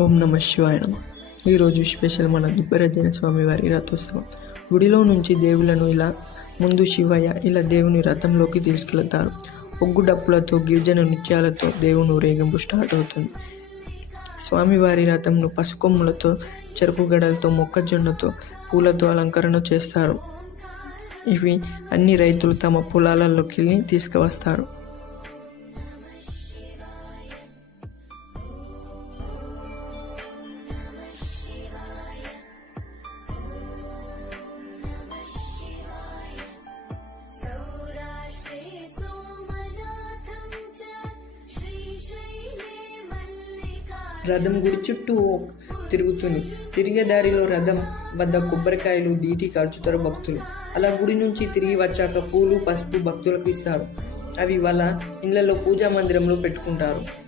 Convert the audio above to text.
ఓం నమ శివాయ నమ. ఈరోజు స్పెషల్ మన దుబ్బరాజన స్వామి వారి రథోత్సవం. గుడిలో నుంచి దేవులను ఇలా ముందు శివయ్య ఇలా దేవుని రథంలోకి తీసుకెళ్తారు. ఒగ్గు డప్పులతో గిరిజన నృత్యాలతో దేవుని ఊరేగింపు స్టార్ట్ అవుతుంది. స్వామివారి రథంను పసుకొమ్ములతో, చెరుకు గడలతో, మొక్కజొన్నతో, పూలతో అలంకరణ చేస్తారు. ఇవి అన్ని రైతులు తమ పొలాలలోకి తీసుకువస్తారు. రథం గుడి చుట్టూ తిరుగుతుంది. తిరిగే దారిలో రథం వద్ద కొబ్బరికాయలు దీటి కాల్చుతారు భక్తులు. అలా గుడి నుంచి తిరిగి వచ్చాక పూలు, పసుపు భక్తులకు ఇస్తారు. అవి వాళ్ళ ఇళ్లలో పూజా మందిరంలో పెట్టుకుంటారు.